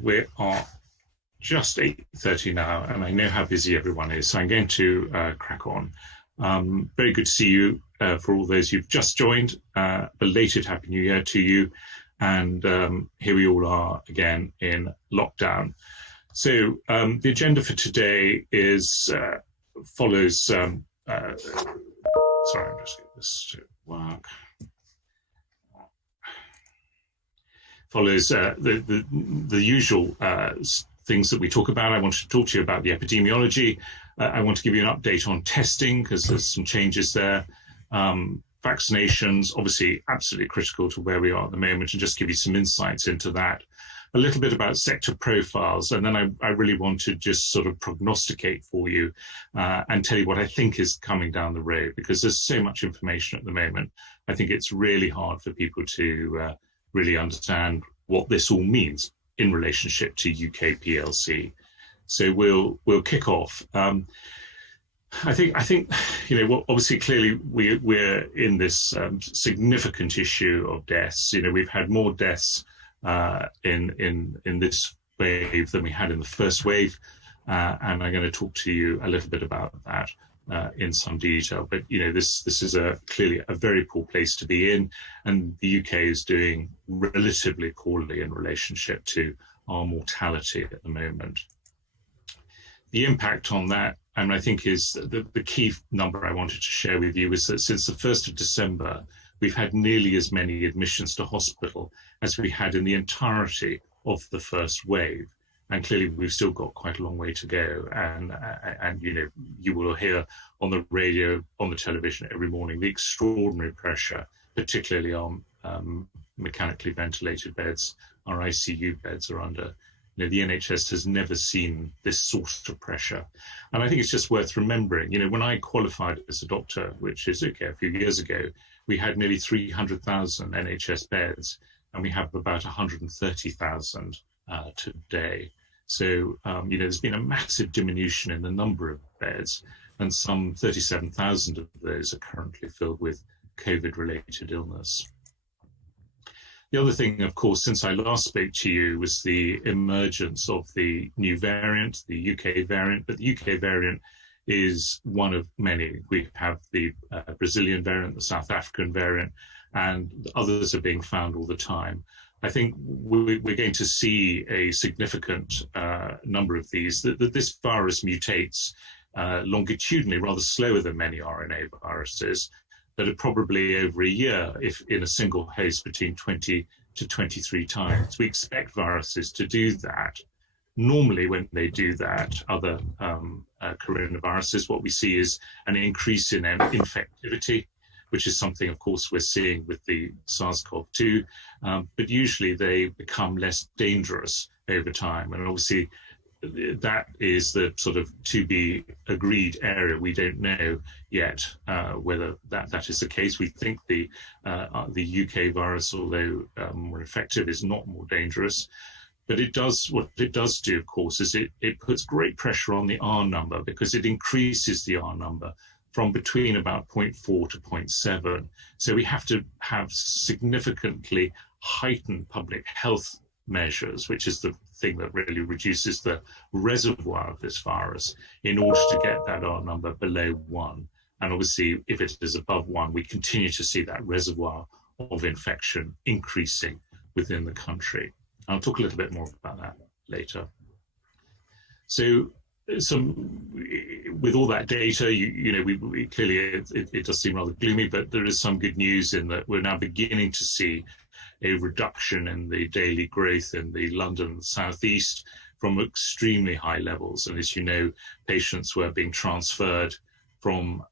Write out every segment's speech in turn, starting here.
We are just 8:30 now, and I know how busy everyone is, so I'm going to crack on. Very good to see you for all those who've just joined. Belated Happy New Year to you. And here we all are again in lockdown. So the agenda for today is follows. Sorry, I'm just getting this to work. Follows the usual things that we talk about. I want to talk to you about the epidemiology. I want to give you an update on testing because there's some changes there. Vaccinations, obviously absolutely critical to where we are at the moment, and just give you some insights into that. A little bit about sector profiles, and then I really want to just sort of prognosticate for you and tell you what I think is coming down the road, because there's so much information at the moment. I think it's really hard for people to really understand what this all means in relationship to UK PLC. So we'll kick off. I think you know, well, obviously clearly we're in this significant issue of deaths. You know, we've had more deaths in this wave than we had in the first wave, and I'm going to talk to you a little bit about that in some detail. But you know, this is clearly a very poor place to be in, and the UK is doing relatively poorly in relationship to our mortality at the moment. The impact on that, and I think is the key number I wanted to share with you, is that since the 1st of December, we've had nearly as many admissions to hospital as we had in the entirety of the first wave. And clearly we've still got quite a long way to go. And you know, you will hear on the radio, on the television every morning, the extraordinary pressure, particularly on mechanically ventilated beds. Our ICU beds are under. You know, the NHS has never seen this sort of pressure. And I think it's just worth remembering, you know, when I qualified as a doctor, which is a few years ago, we had nearly 300,000 NHS beds, and we have about 130,000 today. So, you know, there's been a massive diminution in the number of beds, and some 37,000 of those are currently filled with COVID-related illness. The other thing, of course, since I last spoke to you, was the emergence of the new variant, the UK variant. But the UK variant is one of many. We have the Brazilian variant, the South African variant, and others are being found all the time. I think we're going to see a significant number of these. That this virus mutates longitudinally, rather slower than many RNA viruses, but are probably over a year, if in a single host, between 20 to 23 times. We expect viruses to do that. Normally, when they do that, other coronaviruses, what we see is an increase in infectivity, which is something, of course, we're seeing with the SARS-CoV-2, but usually they become less dangerous over time. And obviously, that is the sort of to be agreed area. We don't know yet whether that is the case. We think the UK virus, although more effective, is not more dangerous. But what it does do, of course, is it puts great pressure on the R number, because it increases the R number from between about 0.4 to 0.7. So we have to have significantly heightened public health measures, which is the thing that really reduces the reservoir of this virus, in order to get that R number below 1. And obviously, if it is above 1, we continue to see that reservoir of infection increasing within the country. I'll talk a little bit more about that later. So with all that data, you know, we clearly, it does seem rather gloomy, but there is some good news in that we're now beginning to see a reduction in the daily growth in the London southeast from extremely high levels. And as you know, patients were being transferred from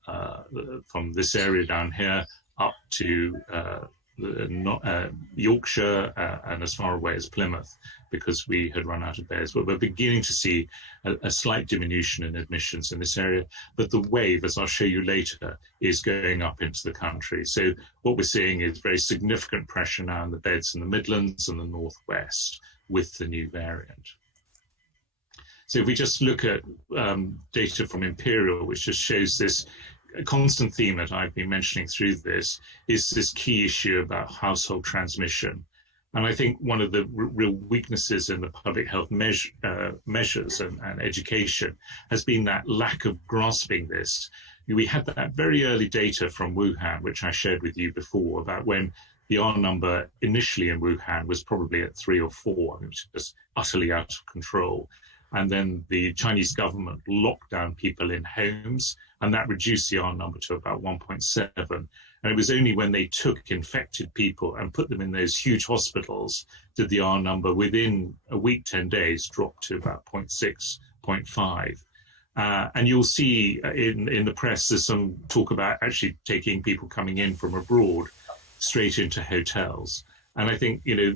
this area down here up to Yorkshire and as far away as Plymouth, because we had run out of beds. But we're beginning to see a slight diminution in admissions in this area. But the wave, as I'll show you later, is going up into the country. So what we're seeing is very significant pressure now in the beds in the Midlands and the Northwest with the new variant. So if we just look at data from Imperial, which just shows this, a constant theme that I've been mentioning through this is this key issue about household transmission. And I think one of the real weaknesses in the public health measures and education has been that lack of grasping this. We had that very early data from Wuhan, which I shared with you before, about when the R number initially in Wuhan was probably at 3 or 4, I mean, it was just utterly out of control. And then the Chinese government locked down people in homes, and that reduced the R number to about 1.7. And it was only when they took infected people and put them in those huge hospitals did the R number within a week, 10 days, drop to about 0.6, 0.5. And you'll see in the press, there's some talk about actually taking people coming in from abroad straight into hotels. And I think, you know,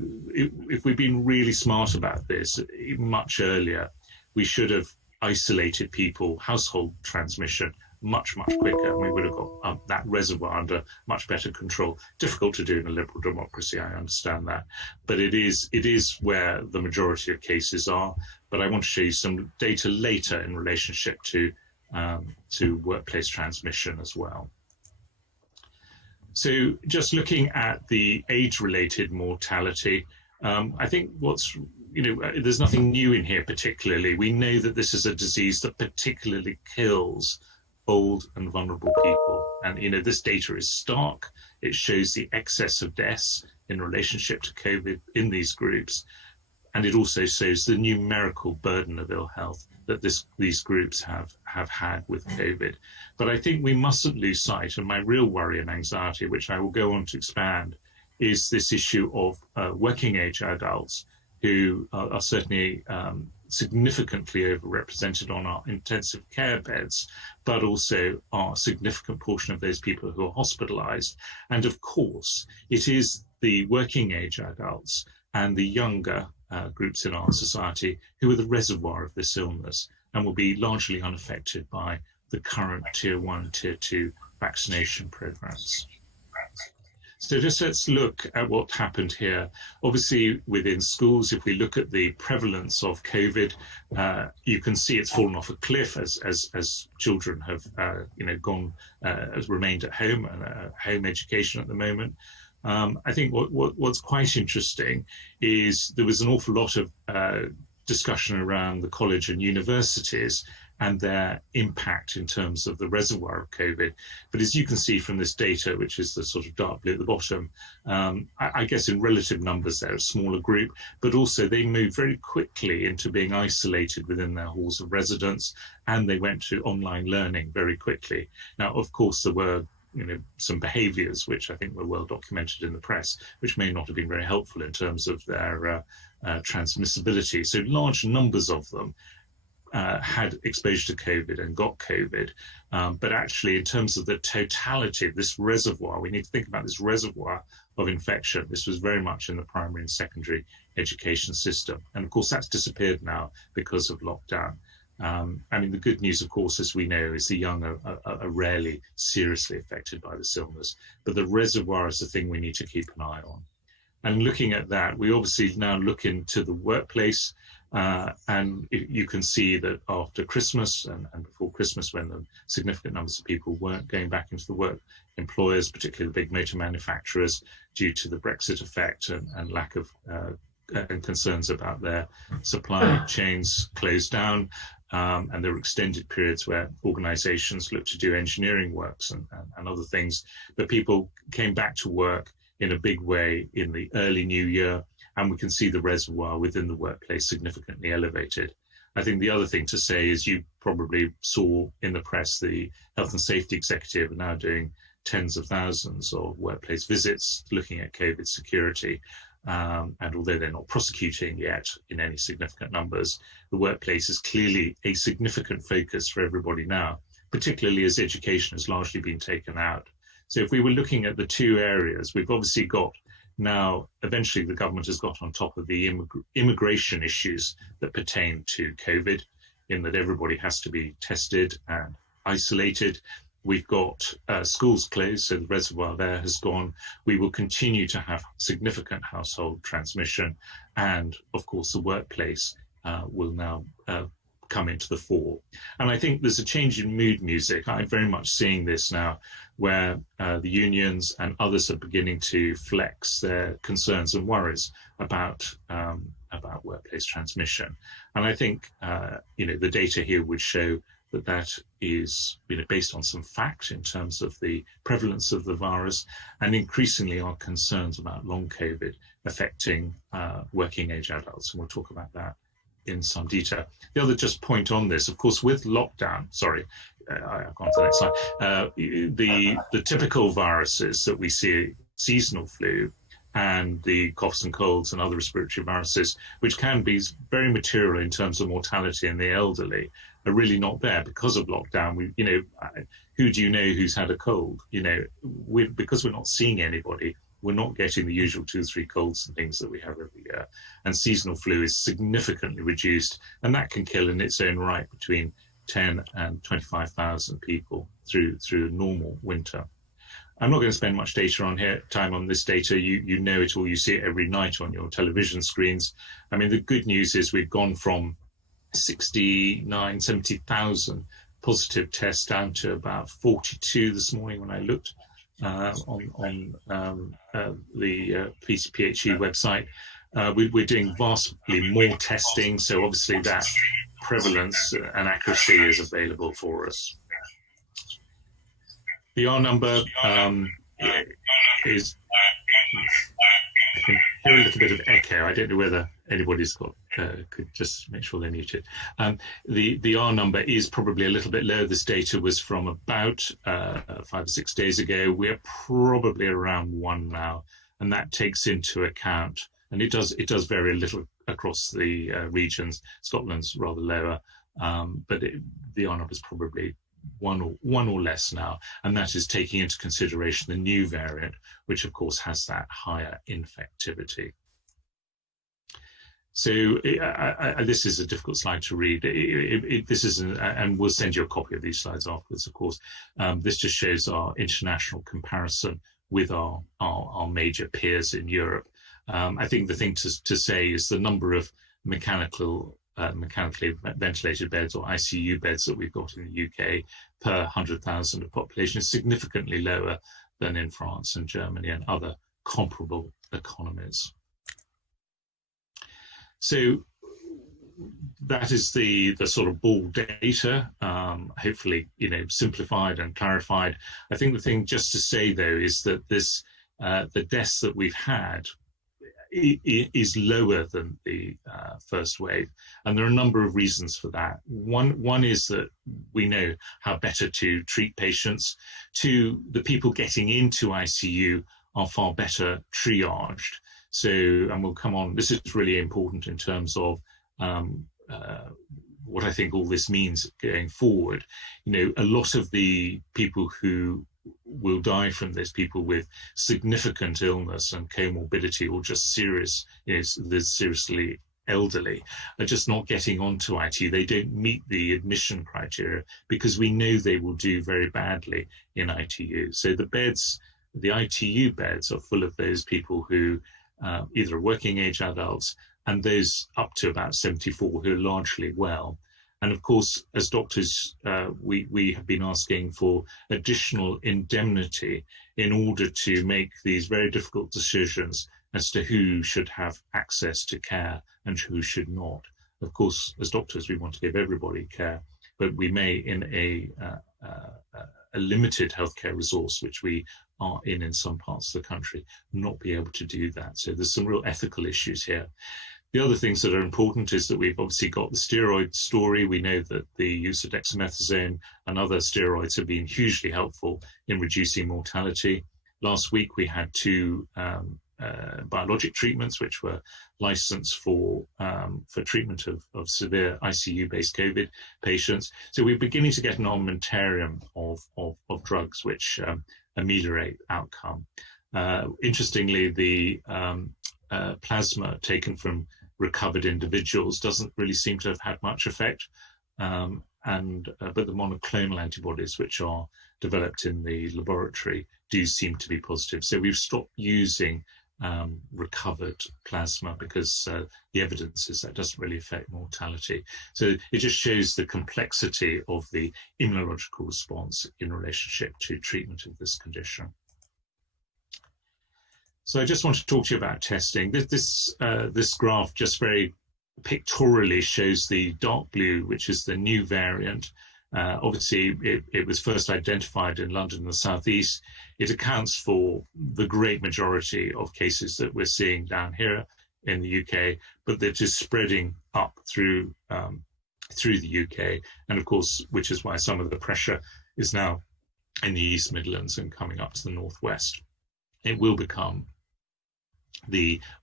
if we'd been really smart about this much earlier, we should have isolated people, household transmission, much quicker, and we would have got that reservoir under much better control. Difficult to do in a liberal democracy, I understand that, but it is where the majority of cases are. But I want to show you some data later in relationship to workplace transmission as well. So just looking at the age-related mortality, I think there's nothing new in here particularly. We know that this is a disease that particularly kills old and vulnerable people. And, you know, this data is stark. It shows the excess of deaths in relationship to COVID in these groups. And it also shows the numerical burden of ill health that these groups have had with COVID. But I think we mustn't lose sight, and my real worry and anxiety, which I will go on to expand, is this issue of working age adults who are certainly significantly overrepresented on our intensive care beds, but also are a significant portion of those people who are hospitalized. And of course, it is the working age adults and the younger groups in our society who are the reservoir of this illness and will be largely unaffected by the current tier 1, tier 2 vaccination programs. So just let's look at what happened here. Obviously, within schools, if we look at the prevalence of COVID, you can see it's fallen off a cliff as children have remained at home and home education at the moment. I think what's quite interesting is there was an awful lot of discussion around the college and universities and their impact in terms of the reservoir of COVID. But as you can see from this data, which is the sort of dark blue at the bottom, I guess in relative numbers they're a smaller group, but also they moved very quickly into being isolated within their halls of residence, and they went to online learning very quickly. Now, of course, there were some behaviours which I think were well documented in the press, which may not have been very helpful in terms of their transmissibility. So large numbers of them had exposure to COVID and got COVID. But actually, in terms of the totality of this reservoir, we need to think about this reservoir of infection. This was very much in the primary and secondary education system. And of course, that's disappeared now because of lockdown. I mean, the good news, of course, as we know, is the young are rarely seriously affected by this illness. But the reservoir is the thing we need to keep an eye on. And looking at that, we obviously now look into the workplace. And you can see that after Christmas and before Christmas, when the significant numbers of people weren't going back into the work, employers, particularly the big motor manufacturers, due to the Brexit effect and lack of and concerns about their supply chains, closed down. And there were extended periods where organizations looked to do engineering works and other things. But people came back to work in a big way in the early new year. And we can see the reservoir within the workplace significantly elevated. I think the other thing to say is you probably saw in the press the health and safety executive are now doing tens of thousands of workplace visits looking at COVID security. And although they're not prosecuting yet in any significant numbers, the workplace is clearly a significant focus for everybody now, particularly as education has largely been taken out. So if we were looking at the two areas, we've obviously got now, eventually the government has got on top of the immigration issues that pertain to COVID, in that everybody has to be tested and isolated. We've got schools closed, so the reservoir there has gone. We will continue to have significant household transmission. And of course, the workplace will now come into the fore. And I think there's a change in mood music. I'm very much seeing this now, where the unions and others are beginning to flex their concerns and worries about workplace transmission. And I think the data here would show that that is based on some fact in terms of the prevalence of the virus, and increasingly our concerns about long COVID affecting working age adults. And we'll talk about that in some detail. The other just point on this, of course, with lockdown, I've gone to the next slide, the typical viruses that we see, seasonal flu and the coughs and colds and other respiratory viruses, which can be very material in terms of mortality in the elderly, are really not there because of lockdown. Who do you know who's had a cold? Because we're not seeing anybody, we're not getting the usual 2 or 3 colds and things that we have every year. And seasonal flu is significantly reduced, and that can kill in its own right between 10 and 25,000 people through a normal winter. I'm not going to spend much time on this data. You know it all. You see it every night on your television screens. I mean, the good news is we've gone from 70,000 positive tests down to about 42 this morning when I looked on the PHE website. We're doing vastly more testing, so obviously that prevalence and accuracy is available for us. The R number is, I can hear a little bit of echo. I don't know whether anybody's got, could just make sure they're muted. The R number is probably a little bit low. This data was from about 5 or 6 days ago. We're probably around 1 now, and that takes into account, and it does vary a little across the regions. Scotland's rather lower, but the R number is probably one or less now, and that is taking into consideration the new variant, which of course has that higher infectivity. So this is a difficult slide to read. This is, and we'll send you a copy of these slides afterwards, of course. This just shows our international comparison with our major peers in Europe. I think the thing to say is the number of mechanically ventilated beds or ICU beds that we've got in the UK per 100,000 of population is significantly lower than in France and Germany and other comparable economies. So that is the sort of ball data, hopefully simplified and clarified. I think the thing just to say though is that this the deaths that we've had is lower than the first wave, and there are a number of reasons for that. One is that we know how better to treat patients. 2, the people getting into ICU are far better triaged. So, and we'll come on, this is really important in terms of what I think all this means going forward. A lot of the people who will die from this, people with significant illness and comorbidity or just seriously elderly, are just not getting onto IT. They don't meet the admission criteria because we know they will do very badly in ITU. So the ITU beds are full of those people who either are working age adults and those up to about 74 who are largely well. And of course, as doctors, we have been asking for additional indemnity in order to make these very difficult decisions as to who should have access to care and who should not. Of course, as doctors, we want to give everybody care, but we may, in a limited healthcare resource, which we are in some parts of the country, not be able to do that. So there's some real ethical issues here. The other things that are important is that we've obviously got the steroid story. We know that the use of dexamethasone and other steroids have been hugely helpful in reducing mortality. Last week, we had 2 biologic treatments which were licensed for treatment of severe ICU-based COVID patients. So we're beginning to get an armamentarium of drugs which ameliorate outcome. Interestingly, the plasma taken from recovered individuals doesn't really seem to have had much effect, but the monoclonal antibodies which are developed in the laboratory do seem to be positive. So we've stopped using recovered plasma, because the evidence is that doesn't really affect mortality. So it just shows the complexity of the immunological response in relationship to treatment of this condition. So I just want to talk to you about testing. This graph just very pictorially shows the dark blue, which is the new variant. Obviously, it was first identified in London and the Southeast. It accounts for the great majority of cases that we're seeing down here in the UK, but that is spreading up through the UK, and of course, which is why some of the pressure is now in the East Midlands and coming up to the Northwest. It will become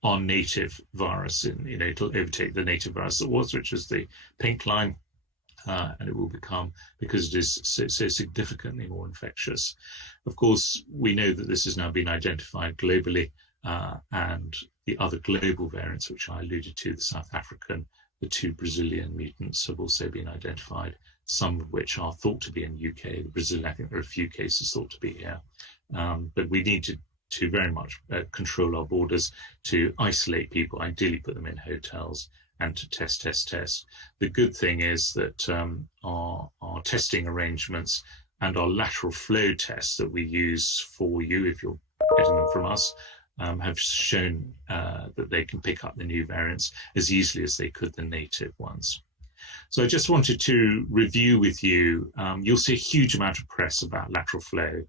our native virus, it'll overtake the native virus that was, which is the pink line. And it will become, because it is so significantly more infectious. Of course, we know that this has now been identified globally, and the other global variants, which I alluded to, the South African, the 2 Brazilian mutants, have also been identified, some of which are thought to be in UK. The Brazil, I think there are a few cases thought to be here. But we need to very much control our borders, to isolate people, ideally put them in hotels, and to test. The good thing is that our testing arrangements and our lateral flow tests that we use for you, if you're getting them from us, have shown that they can pick up the new variants as easily as they could the native ones. So I just wanted to review with you, you'll see a huge amount of press about lateral flow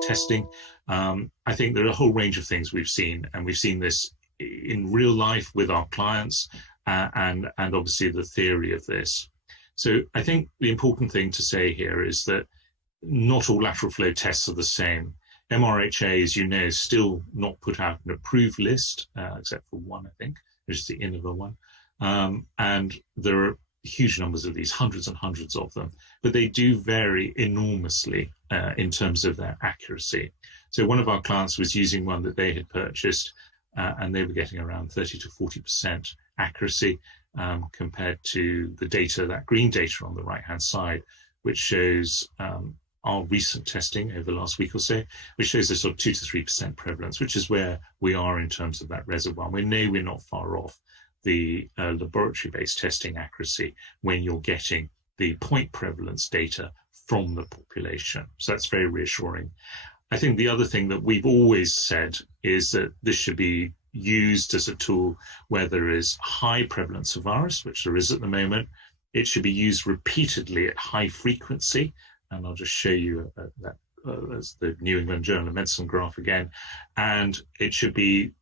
testing. I think there are a whole range of things we've seen, and we've seen this in real life with our clients, and obviously the theory of this. So I think the important thing to say here is that not all lateral flow tests are the same. MRHA, as you know, is still not put out an approved list, except for one, I think, which is the Innova one. And there are huge numbers of these, hundreds and hundreds of them, but they do vary enormously in terms of their accuracy. So one of our clients was using one that they had purchased, and they were getting around 30 to 40% accuracy compared to the data, that green data on the right-hand side, which shows our recent testing over the last week or so, which shows a sort of 2 to 3% prevalence, which is where we are in terms of that reservoir. We know we're not far off the laboratory-based testing accuracy when you're getting the point prevalence data from the population. So that's very reassuring. I think the other thing that we've always said is that this should be used as a tool where there is high prevalence of virus, which there is at the moment. It should be used repeatedly at high frequency. And I'll just show you that as the New England Journal of Medicine graph again. And it should be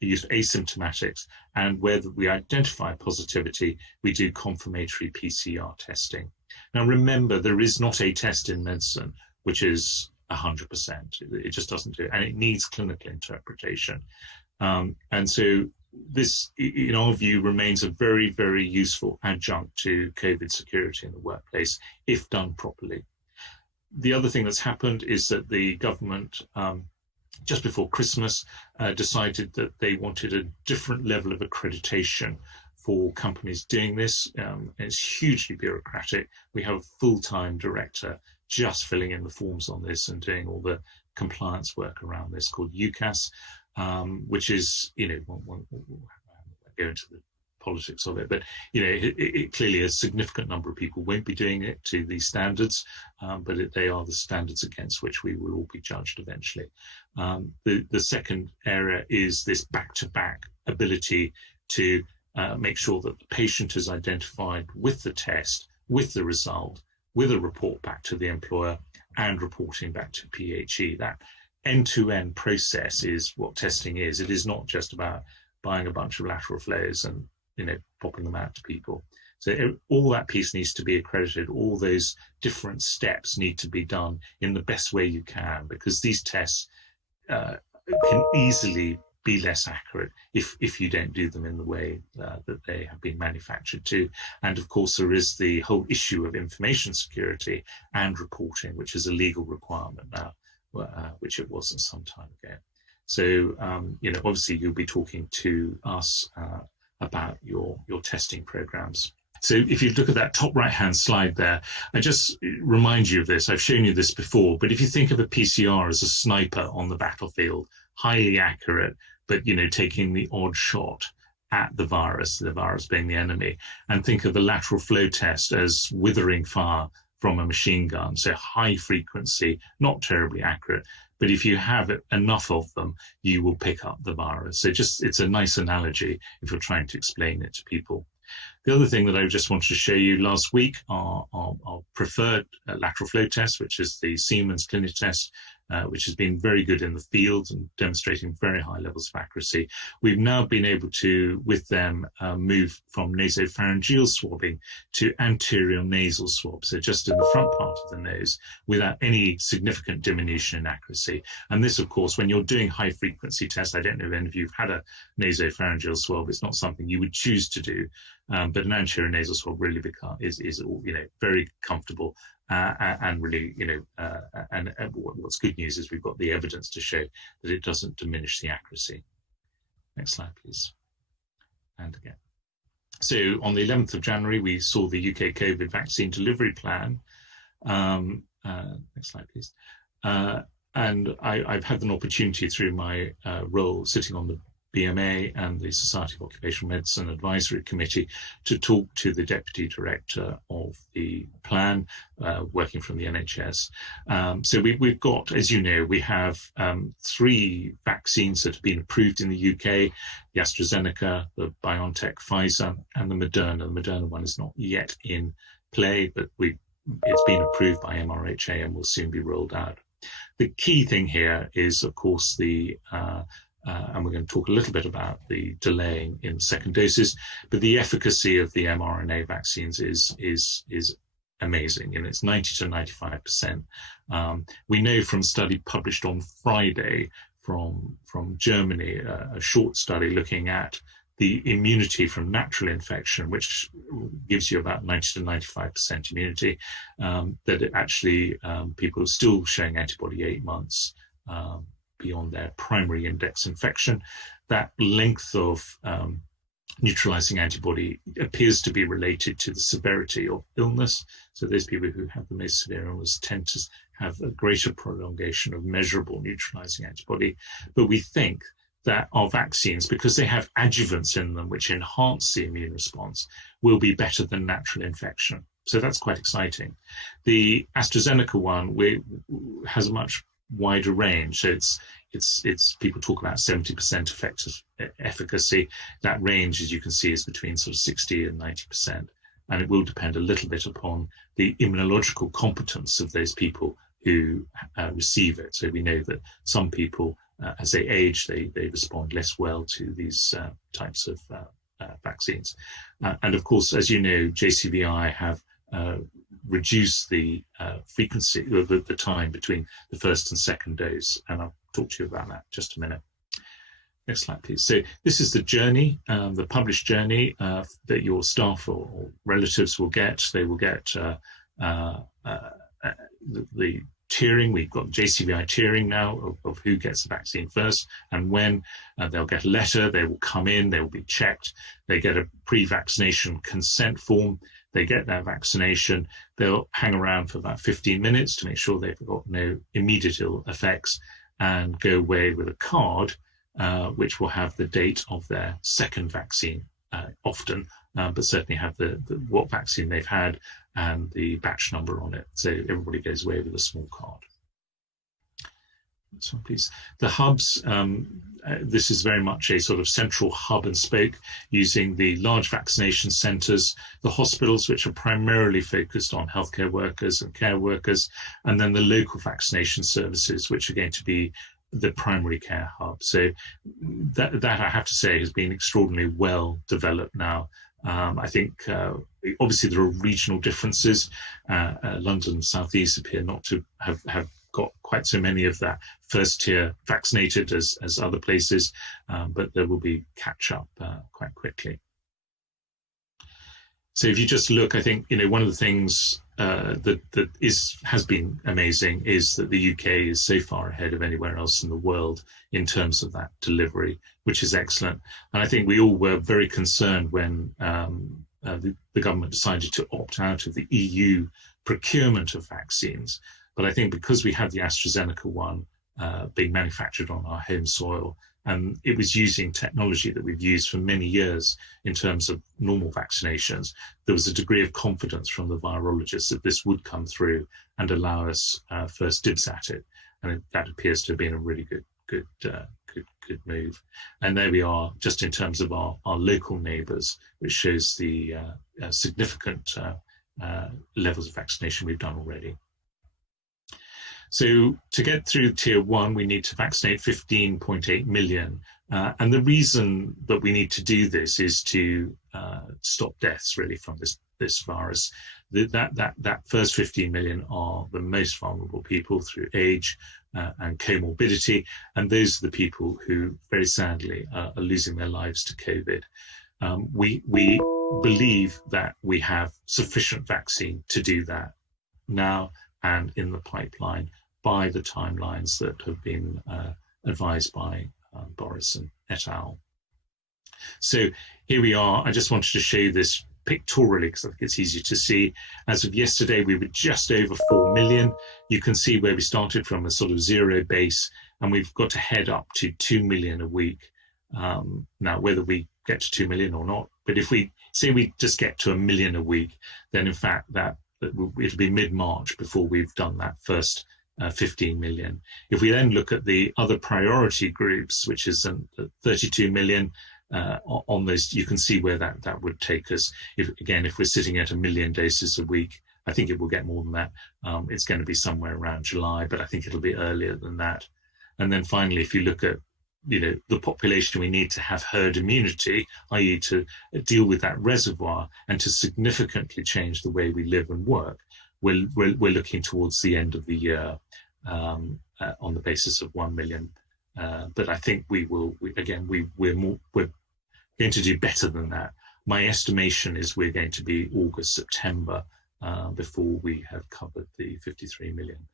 used asymptomatics. And where we identify positivity, we do confirmatory PCR testing. Now, remember, there is not a test in medicine which is 100%. It just doesn't do it, and it needs clinical interpretation. And so this, in our view, remains a very, very useful adjunct to COVID security in the workplace, if done properly. The other thing that's happened is that the government, just before Christmas, decided that they wanted a different level of accreditation for companies doing this. It's hugely bureaucratic. We have a full-time director just filling in the forms on this and doing all the compliance work around this, called UCAS, which is, won't go into the politics of it, but it clearly a significant number of people won't be doing it to these standards, but they are the standards against which we will all be judged eventually. The second area is this back-to-back ability to make sure that the patient is identified with the test, with the result, with a report back to the employer, and reporting back to PHE. That end-to-end process is what testing is. It is not just about buying a bunch of lateral flows and popping them out to people. So all that piece needs to be accredited. All those different steps need to be done in the best way you can, because these tests can easily be less accurate if you don't do them in the way that they have been manufactured to. And of course, there is the whole issue of information security and reporting, which is a legal requirement now, which it wasn't some time ago. So, obviously you'll be talking to us about your testing programs So if you look at that top right-hand slide there, I just remind you of this. I've shown you this before, but if you think of a PCR as a sniper on the battlefield, highly accurate, but taking the odd shot at the virus being the enemy, and think of the lateral flow test as withering fire from a machine gun, so high frequency, not terribly accurate, but if you have enough of them, you will pick up the virus. So it's a nice analogy if you're trying to explain it to people. The other thing that I just wanted to show you last week are our preferred lateral flow test, which is the Siemens Clinic test, which has been very good in the field and demonstrating very high levels of accuracy. We've now been able to, with them, move from nasopharyngeal swabbing to anterior nasal swab, so just in the front part of the nose, without any significant diminution in accuracy. And this, of course, when you're doing high frequency tests, I don't know if any of you have had a nasopharyngeal swab, it's not something you would choose to do, but an anterior nasal swab really is very comfortable. And really, and what's good news is we've got the evidence to show that it doesn't diminish the accuracy. Next slide, please. And again. So on the 11th of January, we saw the UK COVID vaccine delivery plan. Next slide, please. And I've had an opportunity through my role sitting on the BMA and the Society of Occupational Medicine Advisory Committee to talk to the Deputy Director of the plan, working from the NHS. So we've got, as you know, we have 3 vaccines that have been approved in the UK, the AstraZeneca, the BioNTech, Pfizer, and the Moderna. The Moderna one is not yet in play, but it's been approved by MRHA and will soon be rolled out. The key thing here is, of course, and we're going to talk a little bit about the delaying in second doses, but the efficacy of the mRNA vaccines is amazing, and it's 90 to 95%. We know from a study published on Friday from Germany, a short study looking at the immunity from natural infection, which gives you about 90 to 95% immunity, that it actually people are still showing antibody 8 months beyond their primary index infection. That length of neutralizing antibody appears to be related to the severity of illness. So those people who have the most severe illness tend to have a greater prolongation of measurable neutralizing antibody. But we think that our vaccines, because they have adjuvants in them which enhance the immune response, will be better than natural infection. So that's quite exciting. The AstraZeneca one has a much wider range. So it's people talk about 70% efficacy. That range, as you can see, is between sort of 60 and 90%. And it will depend a little bit upon the immunological competence of those people who receive it. So we know that some people, as they age, they respond less well to these types of vaccines. And of course, as you know, JCVI have reduce the frequency of the time between the first and second dose, and I'll talk to you about that in just a minute. Next slide, please. So this is the journey, the published journey that your staff or relatives will get. They will get the tiering. We've got JCVI tiering now of who gets the vaccine first and when. They'll get a letter, they will come in, they will be checked, they get a pre-vaccination consent form, they get their vaccination, they'll hang around for about 15 minutes to make sure they've got no immediate ill effects, and go away with a card which will have the date of their second vaccine, often, but certainly have what vaccine they've had and the batch number on it. So everybody goes away with a small card. Next one, please. The hubs, this is very much a sort of central hub and spoke, using the large vaccination centres, the hospitals, which are primarily focused on healthcare workers and care workers, and then the local vaccination services, which are going to be the primary care hub. So that I have to say has been extraordinarily well developed now. I think obviously there are regional differences. London and South East appear not to have got quite so many of that first tier vaccinated as other places, but there will be catch up quite quickly. So if you just look, I think, one of the things that has been amazing is that the UK is so far ahead of anywhere else in the world in terms of that delivery, which is excellent. And I think we all were very concerned when the government decided to opt out of the EU procurement of vaccines. But I think because we had the AstraZeneca one being manufactured on our home soil, and it was using technology that we've used for many years in terms of normal vaccinations, there was a degree of confidence from the virologists that this would come through and allow us first dibs at it. And that appears to have been a really good move. And there we are, just in terms of our local neighbours, which shows the significant levels of vaccination we've done already. So to get through tier 1, we need to vaccinate 15.8 million. And the reason that we need to do this is to stop deaths really from this virus. That first 15 million are the most vulnerable people through age and comorbidity. And those are the people who very sadly are losing their lives to COVID. We believe that we have sufficient vaccine to do that now and in the pipeline by the timelines that have been advised by Boris and et al. So here we are. I just wanted to show you this pictorially because I think it's easier to see. As of yesterday, we were just over 4 million. You can see where we started from, a sort of zero base, and we've got to head up to 2 million a week. Now, whether we get to 2 million or not, but if we say we just get to 1 million a week, then in fact it'll be mid-March before we've done that first 15 million. If we then look at the other priority groups, which is 32 million on those, you can see where that would take us. If we're sitting at 1 million doses a week, I think it will get more than that. It's going to be somewhere around July, but I think it'll be earlier than that. And then finally, if you look at the population we need to have herd immunity, i.e. to deal with that reservoir and to significantly change the way we live and work, we're looking towards the end of the year on the basis of 1 million. But I think we're going to do better than that. My estimation is we're going to be August, September before we have covered the 53 million.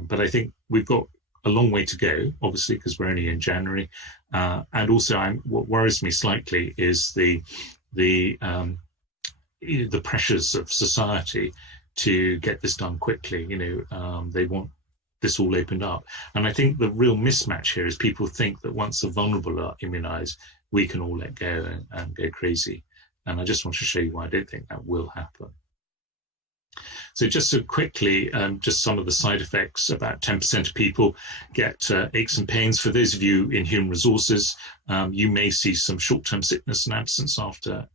But I think we've got a long way to go, obviously, because we're only in January. And also, what worries me slightly is the pressures of society to get this done quickly. They want this all opened up. And I think the real mismatch here is people think that once the vulnerable are immunized, we can all let go and go crazy. And I just want to show you why I don't think that will happen. So just so quickly, just some of the side effects. About 10% of people get aches and pains. For those of you in human resources, you may see some short-term sickness and absence after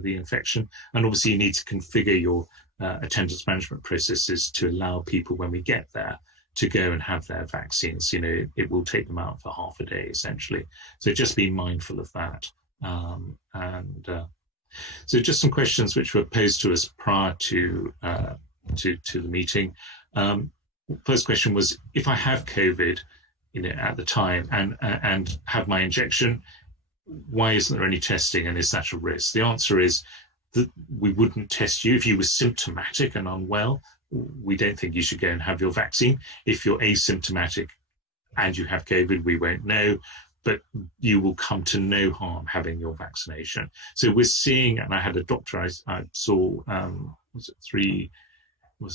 the infection. And obviously you need to configure your attendance management processes to allow people, when we get there, to go and have their vaccines. It will take them out for half a day, essentially. So just be mindful of that. So just some questions which were posed to us prior to the meeting. First question was, if I have COVID, at the time and have my injection, why isn't there any testing, and is that a risk? The answer is that we wouldn't test you if you were symptomatic and unwell. We don't think you should go and have your vaccine. If you're asymptomatic and you have COVID, we won't know, but you will come to no harm having your vaccination. So we're seeing, and I had a doctor I saw, about 3 or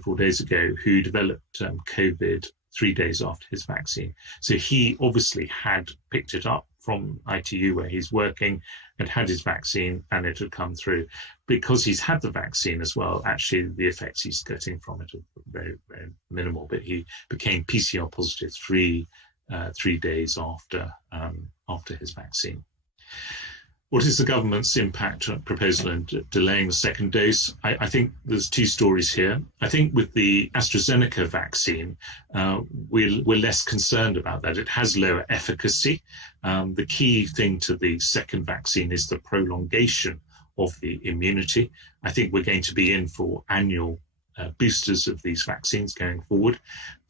4 days ago, who developed COVID 3 days after his vaccine. So he obviously had picked it up from ITU where he's working, and had his vaccine, and it had come through. Because he's had the vaccine as well, actually the effects he's getting from it are very, very minimal, but he became PCR positive 3 days after his vaccine. What is the government's impact proposal in delaying the second dose? I think there's two stories here. I think with the AstraZeneca vaccine, we're less concerned about that. It has lower efficacy. The key thing to the second vaccine is the prolongation of the immunity. I think we're going to be in for annual boosters of these vaccines going forward.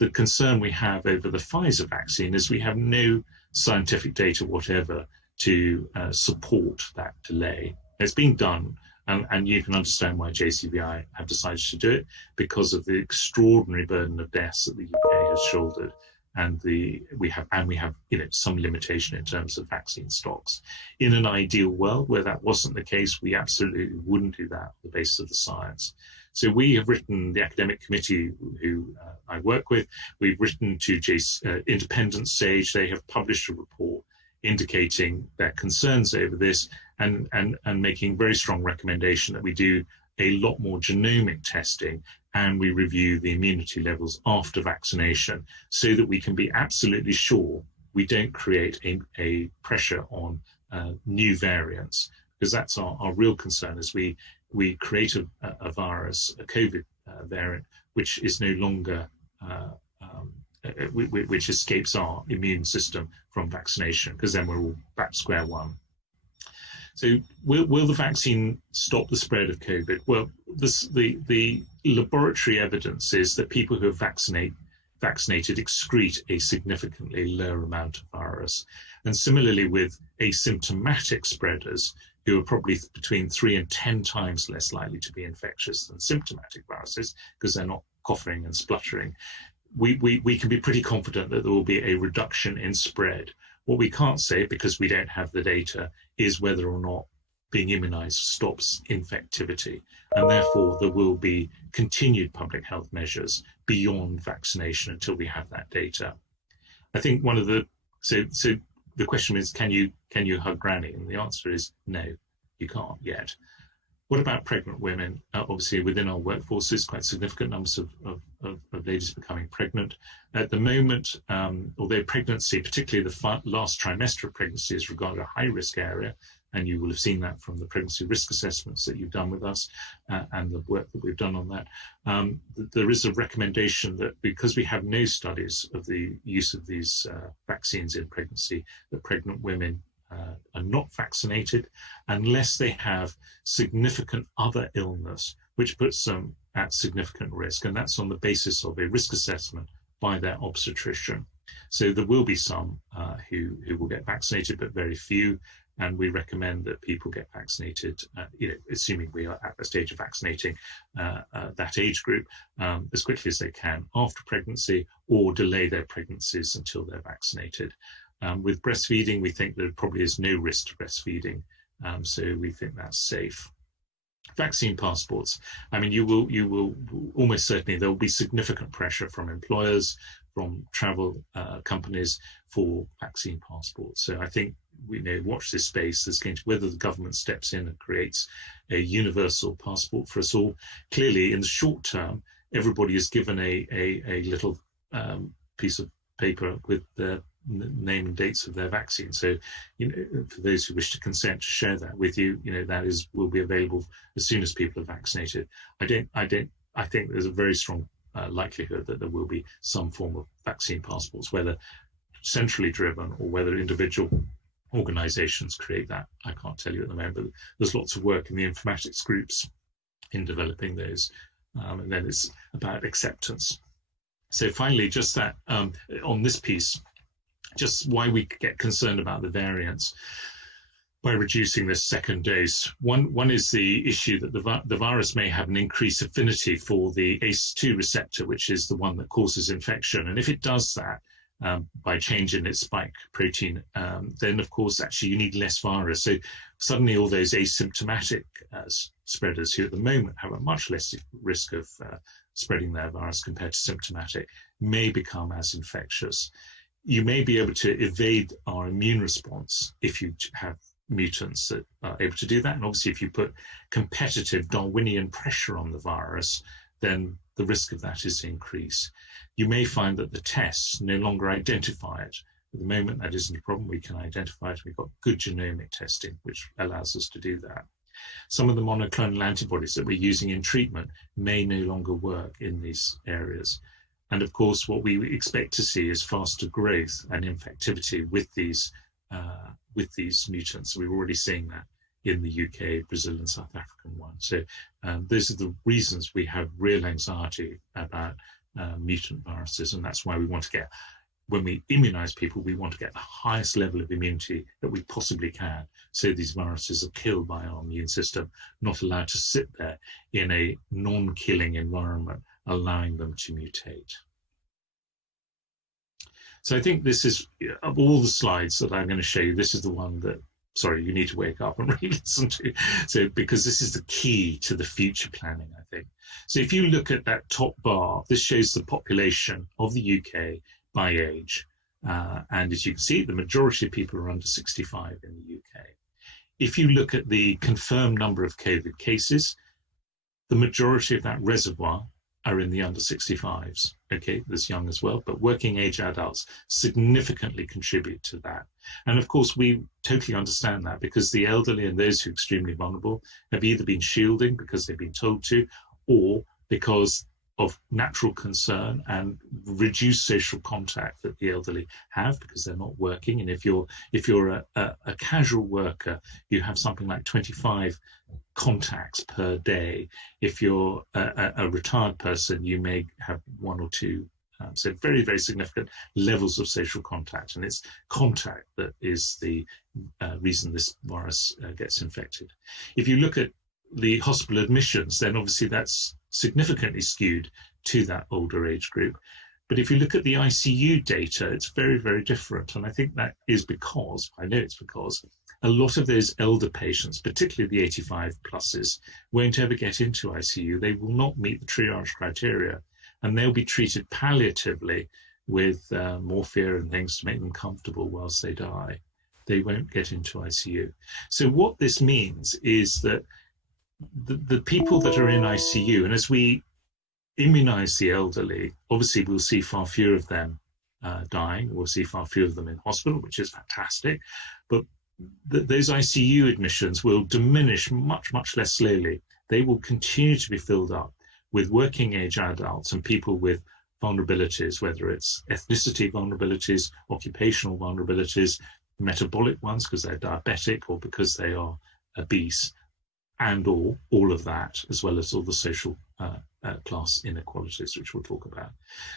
The concern we have over the Pfizer vaccine is we have no scientific data whatever to support that delay. It's been done, and you can understand why JCVI have decided to do it, because of the extraordinary burden of deaths that the UK has shouldered and we have some limitation in terms of vaccine stocks. In an ideal world where that wasn't the case, we absolutely wouldn't do that on the basis of the science. So we have written, the academic committee who I work with, we've written to Independent Sage. They have published a report indicating their concerns over this and making very strong recommendation that we do a lot more genomic testing and we review the immunity levels after vaccination so that we can be absolutely sure we don't create a pressure on new variants, because that's our real concern as we create a virus, a COVID variant, which is no longer which escapes our immune system from vaccination, because then we're all back to square one. So will the vaccine stop the spread of COVID? Well, the laboratory evidence is that people who are vaccinated excrete a significantly lower amount of virus. And similarly with asymptomatic spreaders, who are probably between 3 and 10 times less likely to be infectious than symptomatic viruses, because they're not coughing and spluttering, we can be pretty confident that there will be a reduction in spread. What we can't say, because we don't have the data, is whether or not being immunized stops infectivity. And therefore, there will be continued public health measures beyond vaccination until we have that data. I think one of the, so the question is, can you hug granny? And the answer is no, you can't yet. What about pregnant women? Obviously, within our workforce, there's quite significant numbers of ladies becoming pregnant. At the moment, although pregnancy, particularly the last trimester of pregnancy, is regarded a high-risk area, and you will have seen that from the pregnancy risk assessments that you've done with us and the work that we've done on that. There is a recommendation that because we have no studies of the use of these vaccines in pregnancy, that pregnant women are not vaccinated unless they have significant other illness, which puts them at significant risk. And that's on the basis of a risk assessment by their obstetrician. So there will be some who will get vaccinated, but very few. And we recommend that people get vaccinated, assuming we are at the stage of vaccinating that age group as quickly as they can after pregnancy, or delay their pregnancies until they're vaccinated. With breastfeeding, we think there probably is no risk to breastfeeding, so we think that's safe. Vaccine passports. I mean, you will almost certainly, there will be significant pressure from employers, from travel companies for vaccine passports. So I think we watch this space. There's going to, whether the government steps in and creates a universal passport for us all. Clearly, in the short term, everybody is given a little piece of paper with the name and dates of their vaccine. So, for those who wish to consent to share that with you, that will be available as soon as people are vaccinated. I think there's a very strong likelihood that there will be some form of vaccine passports, whether centrally driven or whether individual organizations create that. I can't tell you at the moment, but there's lots of work in the informatics groups in developing those. And then it's about acceptance. So finally, just that on this piece, just why we get concerned about the variants by reducing this second dose. One is the issue that the virus may have an increased affinity for the ACE2 receptor, which is the one that causes infection. And if it does that by changing its spike protein, then of course actually you need less virus. So suddenly all those asymptomatic spreaders who at the moment have a much less risk of spreading their virus compared to symptomatic may become as infectious. You may be able to evade our immune response if you have mutants that are able to do that. And obviously, if you put competitive Darwinian pressure on the virus, then the risk of that is increased. You may find that the tests no longer identify it. At the moment, that isn't a problem. We can identify it. We've got good genomic testing, which allows us to do that. Some of the monoclonal antibodies that we're using in treatment may no longer work in these areas. And of course, what we expect to see is faster growth and infectivity with these mutants. We're already seeing that in the UK, Brazil, and South African one. So those are the reasons we have real anxiety about mutant viruses, and that's why we want to get, when we immunize people, we want to get the highest level of immunity that we possibly can, so these viruses are killed by our immune system, not allowed to sit there in a non-killing environment, allowing them to mutate. So I think this is, of all the slides that I'm going to show you, this is the one that, sorry, you need to wake up and re-listen to. So, because this is the key to the future planning, I think. So if you look at that top bar, this shows the population of the UK by age. And as you can see, the majority of people are under 65 in the UK. If you look at the confirmed number of COVID cases, the majority of that reservoir are in the under 65s. Okay, there's young as well, but working age adults significantly contribute to that. And of course, we totally understand that, because the elderly and those who are extremely vulnerable have either been shielding because they've been told to, or because of natural concern and reduced social contact that the elderly have because they're not working. And if you're a casual worker, you have something like 25 contacts per day. If you're a retired person, you may have one or two. So very, very significant levels of social contact, and it's contact that is the reason this virus gets infected. If you look at the hospital admissions, then obviously that's significantly skewed to that older age group. But if you look at the ICU data, it's very, very different. And I think that is because, I know it's because, a lot of those elder patients, particularly the 85 pluses, won't ever get into ICU. They will not meet the triage criteria, and they'll be treated palliatively with morphia and things to make them comfortable whilst they die. They won't get into ICU. So what this means is that the people that are in ICU, and as we immunize the elderly, obviously we'll see far fewer of them dying. We'll see far fewer of them in hospital, which is fantastic. But those ICU admissions will diminish much, much less slowly. They will continue to be filled up with working age adults and people with vulnerabilities, whether it's ethnicity vulnerabilities, occupational vulnerabilities, metabolic ones because they're diabetic or because they are obese, and all of that, as well as all the social class inequalities, which we'll talk about.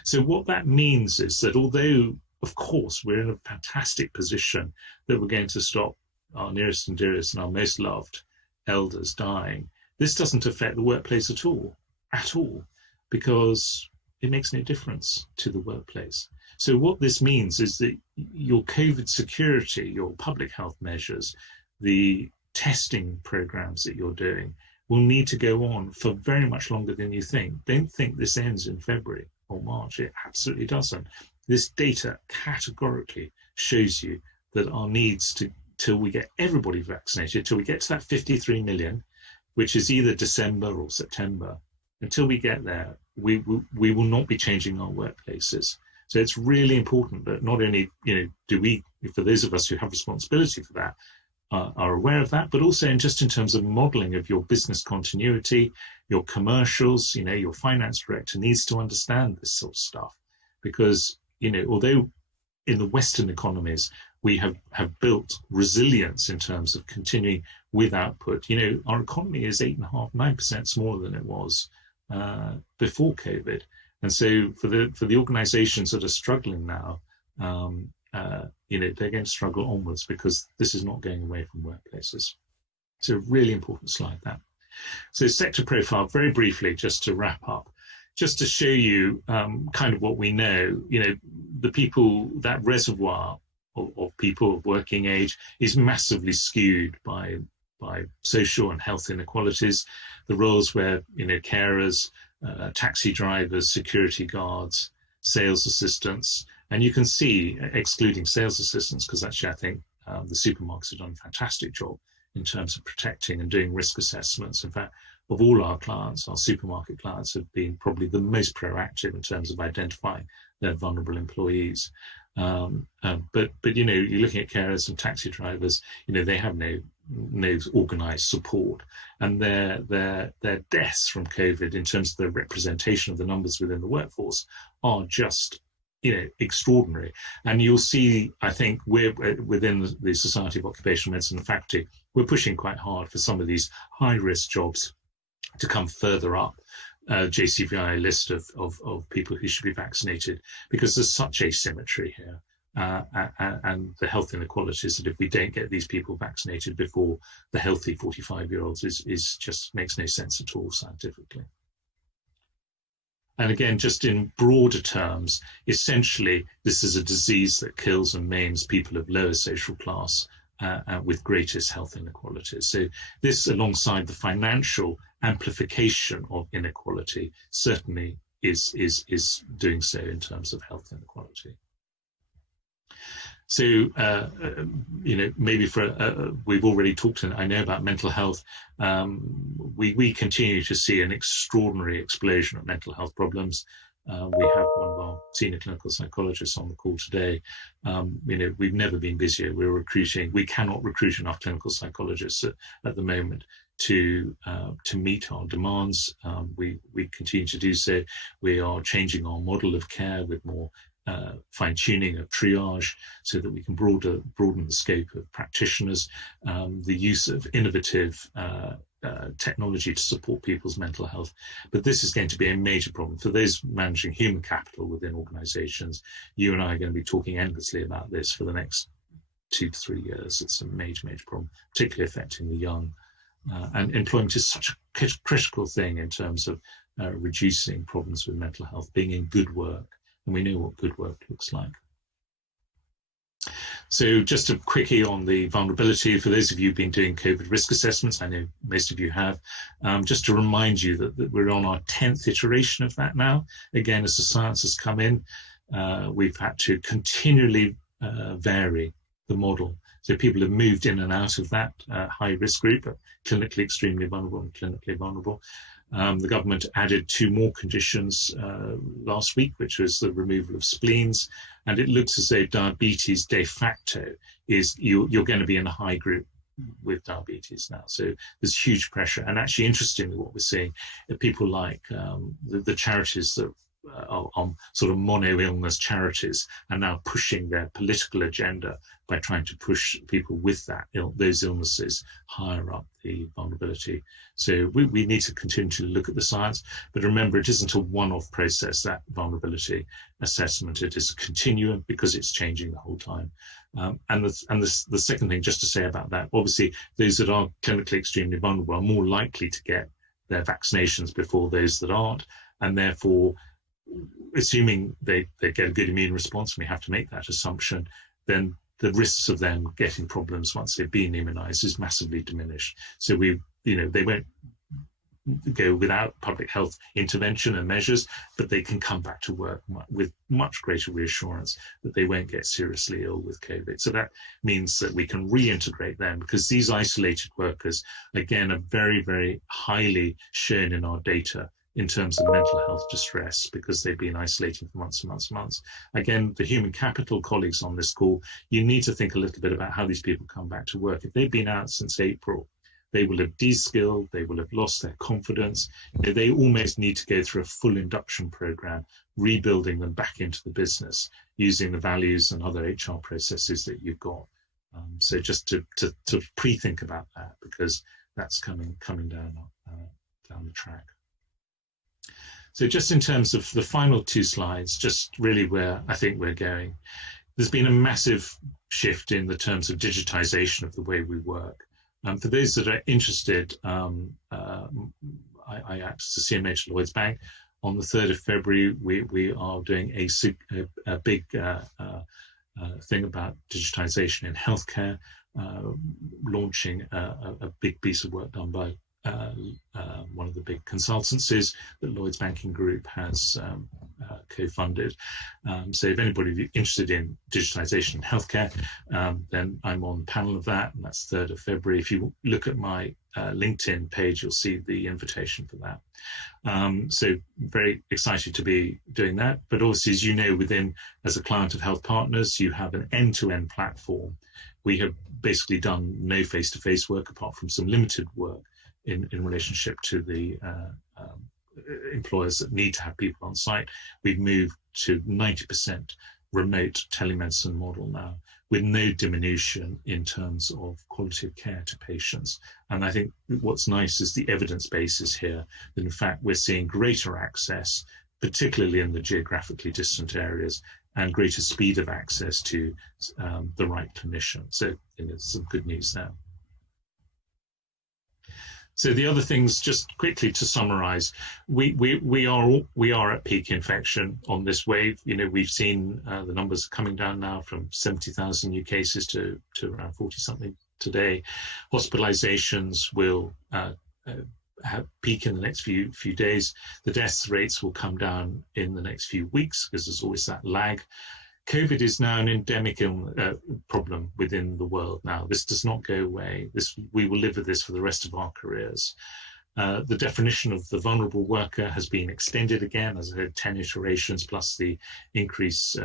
So what that means is that although, of course, we're in a fantastic position that we're going to stop our nearest and dearest and our most loved elders dying, this doesn't affect the workplace at all, because it makes no difference to the workplace. So what this means is that your COVID security, your public health measures, the testing programs that you're doing will need to go on for very much longer than you think. Don't think this ends in February or March. It absolutely doesn't. This data categorically shows you that our needs till we get everybody vaccinated, till we get to that 53 million, which is either December or September, until we get there, we will not be changing our workplaces. So it's really important that not only do we, for those of us who have responsibility for that, are aware of that, but also in terms of modeling of your business continuity, your commercials, your finance director needs to understand this sort of stuff, because although in the Western economies we have built resilience in terms of continuing with output, our economy is 8.5%, 9% smaller than it was before COVID, and so for the organizations that are struggling now, they're going to struggle onwards because this is not going away from workplaces. It's a really important slide, that. So sector profile, very briefly, just to wrap up, just to show you kind of what we know. The people, that reservoir of people of working age is massively skewed by social and health inequalities. The roles where, carers, taxi drivers, security guards, sales assistants, and you can see, excluding sales assistants, because actually I think the supermarkets have done a fantastic job in terms of protecting and doing risk assessments. In fact, of all our clients, our supermarket clients have been probably the most proactive in terms of identifying their vulnerable employees. But you're looking at carers and taxi drivers, they have no organised support, and their deaths from COVID in terms of the representation of the numbers within the workforce are just extraordinary. And you'll see, I think we're within the Society of Occupational Medicine and Faculty, we're pushing quite hard for some of these high risk jobs to come further up JCVI list of people who should be vaccinated, because there's such asymmetry here. And the health inequalities that if we don't get these people vaccinated before the healthy 45-year-olds is just makes no sense at all scientifically. And again, just in broader terms, essentially, this is a disease that kills and maims people of lower social class with greatest health inequalities. So this, alongside the financial amplification of inequality, certainly is doing so in terms of health inequality. So, you know, maybe we've already talked, I know, about mental health. We continue to see an extraordinary explosion of mental health problems. We have one of our senior clinical psychologists on the call today. You know, we've never been busier. We're recruiting. We cannot recruit enough clinical psychologists at the moment to meet our demands. We continue to do so. We are changing our model of care with more fine-tuning of triage so that we can broaden the scope of practitioners, the use of innovative technology to support people's mental health. But this is going to be a major problem for those managing human capital within organizations. You and I are going to be talking endlessly about this for the next 2 to 3 years. It's a major problem, particularly affecting the young. And employment is such a critical thing in terms of reducing problems with mental health, being in good work. And we know what good work looks like. So just a quickie on the vulnerability. For those of you who've been doing COVID risk assessments, I know most of you have, just to remind you that we're on our 10th iteration of that now. Again, as the science has come in, we've had to continually vary the model. So people have moved in and out of that high risk group, clinically extremely vulnerable and clinically vulnerable. The government added 2 more conditions last week, which was the removal of spleens, and it looks as though diabetes de facto is you're going to be in a high group with diabetes now. So there's huge pressure, and actually, interestingly, what we're seeing, people like the charities that on sort of mono-illness charities are now pushing their political agenda by trying to push people with those illnesses higher up the vulnerability. So we need to continue to look at the science, but remember, it isn't a one-off process, that vulnerability assessment. It is a continuum because it's changing the whole time. And the second thing just to say about that, obviously those that are clinically extremely vulnerable are more likely to get their vaccinations before those that aren't, and therefore assuming they get a good immune response, and we have to make that assumption, then the risks of them getting problems once they've been immunized is massively diminished. So they won't go without public health intervention and measures, but they can come back to work with much greater reassurance that they won't get seriously ill with COVID. So that means that we can reintegrate them, because these isolated workers, again, are very, very highly shown in our data in terms of mental health distress, because they've been isolating for months and months and months. Again, the human capital colleagues on this call, you need to think a little bit about how these people come back to work. If they've been out since April, they will have de-skilled, they will have lost their confidence. They almost need to go through a full induction program, rebuilding them back into the business, using the values and other HR processes that you've got. So just to pre-think about that, because that's coming down the track. So just in terms of the final 2 slides, just really where I think we're going, there's been a massive shift in the terms of digitization of the way we work. For those that are interested, I act as a CMH at Lloyds Bank. On the 3rd of February, we are doing a big thing about digitization in healthcare, launching a big piece of work done by one of the big consultancies that Lloyds Banking Group has co-funded. So if anybody is interested in digitization in healthcare, then I'm on the panel of that, and that's 3rd of February. If you look at my LinkedIn page, you'll see the invitation for that. So very excited to be doing that. But obviously, as you know, as a client of Health Partners, you have an end-to-end platform. We have basically done no face-to-face work apart from some limited work in relationship to the employers that need to have people on site. We've moved to 90% remote telemedicine model now, with no diminution in terms of quality of care to patients. And I think what's nice is the evidence base is here, that in fact we're seeing greater access, particularly in the geographically distant areas, and greater speed of access to the right clinician. So some good news there. So the other things, just quickly to summarize, we are at peak infection on this wave. You know, we've seen the numbers coming down now from 70,000 new cases to around 40 something today. Hospitalizations will peak in the next few days. The death rates will come down in the next few weeks because there's always that lag. COVID is now an endemic problem within the world now. This does not go away. We will live with this for the rest of our careers. The definition of the vulnerable worker has been extended again, as I heard, 10 iterations plus the increase,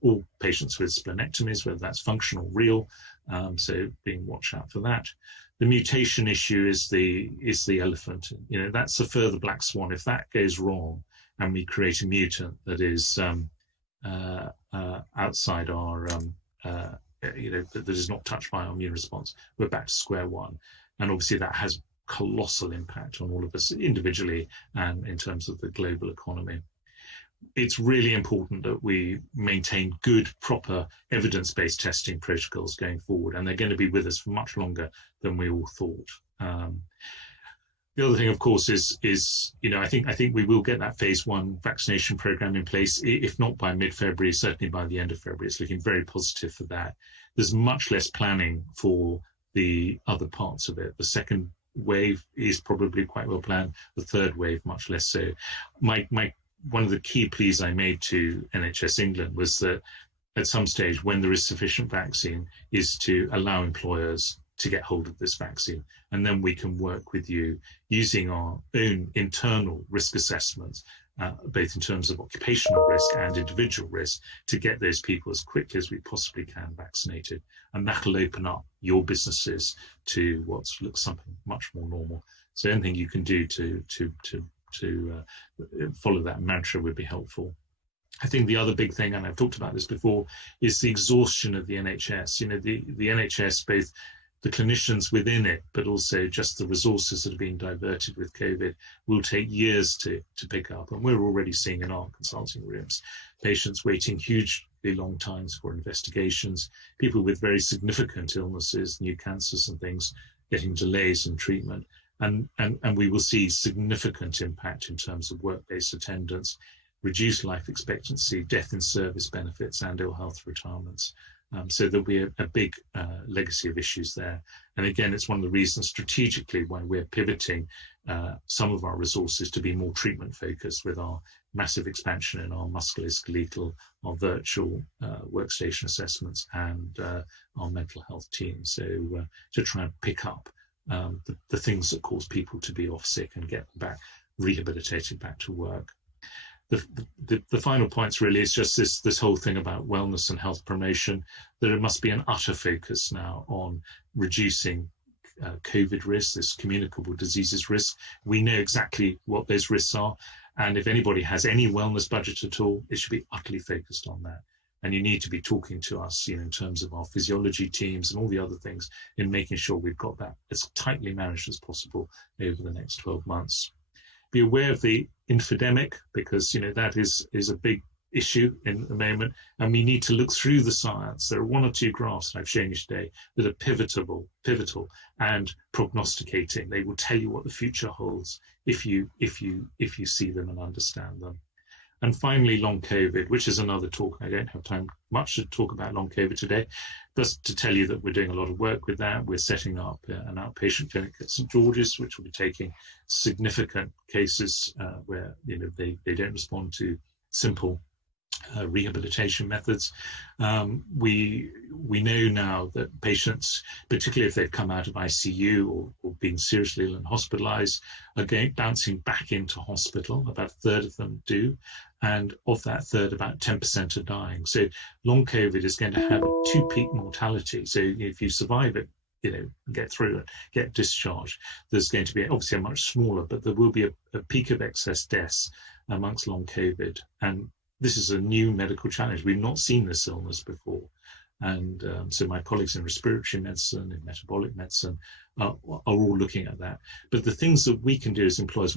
all patients with splenectomies, whether that's functional or real, so being watched out for that. The mutation issue is the elephant. You know, that's a further black swan. If that goes wrong and we create a mutant that is outside our, you know, that is not touched by our immune response, we're back to square one. And obviously that has colossal impact on all of us individually and in terms of the global economy. It's really important that we maintain good, proper evidence-based testing protocols going forward, and they're going to be with us for much longer than we all thought. The other thing, of course, is you know, I think we will get that phase 1 vaccination program in place, if not by mid-February, certainly by the end of February. It's looking very positive for that. There's much less planning for the other parts of it. The second wave is probably quite well planned. The third wave, much less so. One of the key pleas I made to NHS England was that at some stage, when there is sufficient vaccine, is to allow employers to get hold of this vaccine, and then we can work with you using our own internal risk assessments, both in terms of occupational risk and individual risk, to get those people as quickly as we possibly can vaccinated, and that'll open up your businesses to what looks something much more normal. So anything you can do to follow that mantra would be helpful. I think the other big thing, and I've talked about this before, is the exhaustion of the NHS. You know, the NHS, both the clinicians within it, but also just the resources that are being diverted with COVID, will take years to pick up. And we're already seeing in our consulting rooms, patients waiting hugely long times for investigations, people with very significant illnesses, new cancers and things, getting delays in treatment. And we will see significant impact in terms of work-based attendance, reduced life expectancy, death in service benefits, and ill health retirements. So there'll be a big legacy of issues there. And again, it's one of the reasons strategically why we're pivoting some of our resources to be more treatment focused, with our massive expansion in our musculoskeletal, our virtual workstation assessments, and our mental health team. So to try and pick up the things that cause people to be off sick and get them back rehabilitated back to work. The final points really is just this whole thing about wellness and health promotion, that it must be an utter focus now on reducing COVID risks, this communicable diseases risk. We know exactly what those risks are, and if anybody has any wellness budget at all, it should be utterly focused on that. And you need to be talking to us, you know, in terms of our physiology teams and all the other things, in making sure we've got that as tightly managed as possible over the next 12 months. Be aware of the infodemic, because, you know, that is a big issue in the moment, and we need to look through the science. There are one or two graphs that I've shown you today that are pivotal and prognosticating. They will tell you what the future holds if you see them and understand them. And finally, long COVID, which is another talk. I don't have time much to talk about long COVID today, just to tell you that we're doing a lot of work with that. We're setting up an outpatient clinic at St George's, which will be taking significant cases where, you know, they don't respond to simple rehabilitation methods. We know now that patients, particularly if they've come out of ICU or been seriously ill and hospitalized, are bouncing back into hospital. About a third of them do. And of that third, about 10% are dying. So long COVID is going to have a 2-peak mortality. So if you survive it, you know, get through it, get discharged, there's going to be obviously a much smaller, but there will be a peak of excess deaths amongst long COVID. And this is a new medical challenge. We've not seen this illness before. And so my colleagues in respiratory medicine, in metabolic medicine, are all looking at that. But the things that we can do as employers,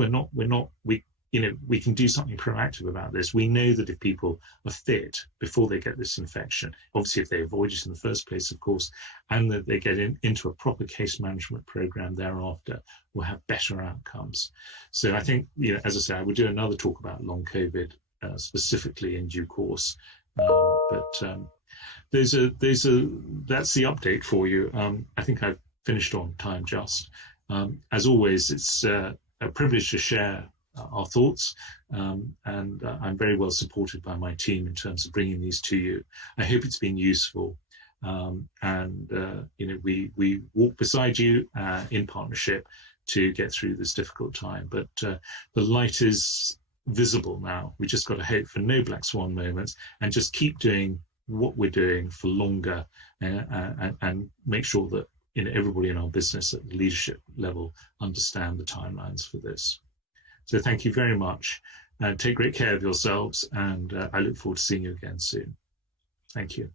we can do something proactive about this. We know that if people are fit before they get this infection, obviously if they avoid it in the first place, of course, and that they get into a proper case management program thereafter, will have better outcomes. So I think, as I say, I would do another talk about long COVID specifically in due course. But that's the update for you. I think I've finished on time just. As always, it's a privilege to share our thoughts, and I'm very well supported by my team in terms of bringing these to you. I hope it's been useful, and we walk beside you in partnership to get through this difficult time. But the light is visible now. We just got to hope for no black swan moments and just keep doing what we're doing for longer, and make sure that everybody in our business at the leadership level understand the timelines for this. So thank you very much. Take great care of yourselves, and I look forward to seeing you again soon. Thank you.